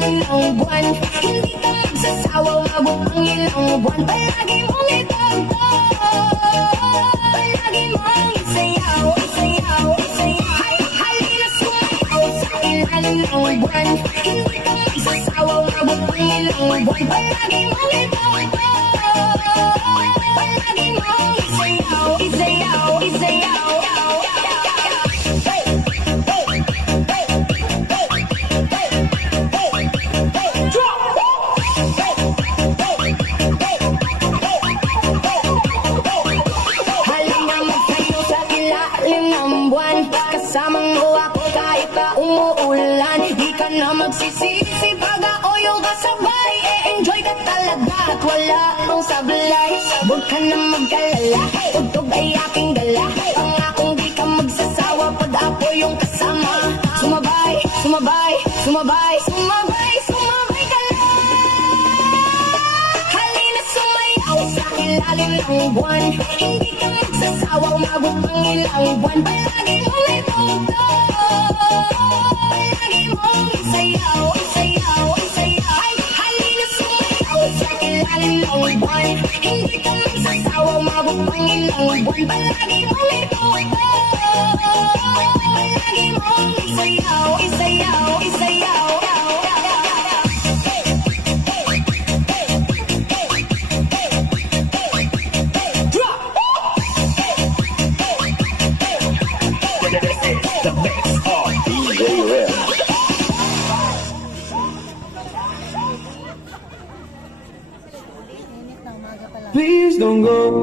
ilalim ng buwan. Hindi ka magsasawa, umabot ang ilang buwan. Palagi mong itagtag, palagi mong isayaw, isayaw, isayaw. Halina sumayaw sa ilalim ng buwan. Hindi ka magsasawa, umabot ang ilang buwan. Palagi mong itagtag, palagi mong isayaw, isayaw, isayaw. Kasamang mo ako kahit pa umuulan. Di ka na magsisisi pag aoyo ka sabay. E-enjoy ka talaga at wala kang sablay. Huwag ka na mag-alala, tugtog ay aking dala. Pangakong di ka magsasawa pag ako yung kasama. Sumabay, sumabay, sumabay, sumabay, sumabay ka lang. Halina sumayaw sa ilalim ng buwan. Hindi ka magsasawa, umabot ang ilang buwan. Palagi mong itugtog, palagi mong isayaw, isayaw, isayaw. Halina sumayaw sa ilalim ng buwan. Hindi ka magsasawa, umabot ang ilang buwan. Palagi mong itugtog, palagi mong isayaw, isayaw, isayaw. The mix of DJ Rim. Please don't go.